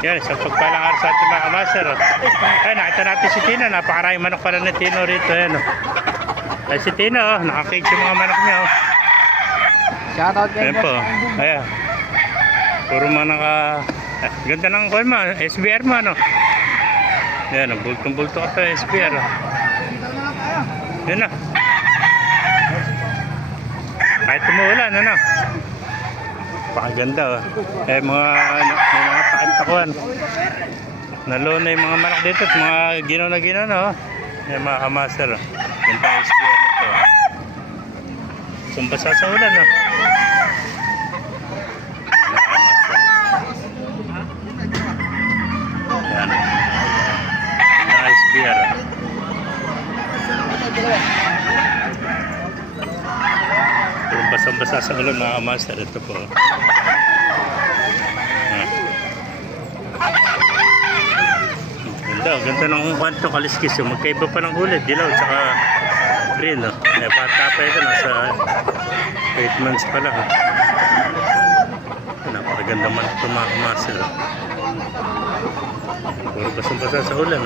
Yan, sa pagpalang araw sa ating mga master. Ay, nakita natin si Tina. Napakaraming manok pala ni Tino rito. Ayan, ay, si Tina, nakakig sa mga manok niya. Shoutout kay Ayan po. Ayan. Puro mga naka... Ganda ng call mo. SBR mo, ano? Ayan, bultong-bulto ka sa SBR. Yan na. Kahit tumuulan, ano? Pakaganda, oh. Eh, mga, ano, may mga pakintakuan. Naluna yung mga manok dito at mga ginaw na, oh. Yung mga kamaster, oh. Ganda yung SBR nito. Sumbasa sa ulan, oh. Yan. Nice beer. Yung basang-basa sa ulan mga master. Ito po. Ganda ng kwanto kaliskis. Magkaiba pa ng kulay. Dilaw tsaka green. Bata pa ito. Nasa 8 months pa lang. Napakaganda man ito mga master. Puro basang-basa sa ulan.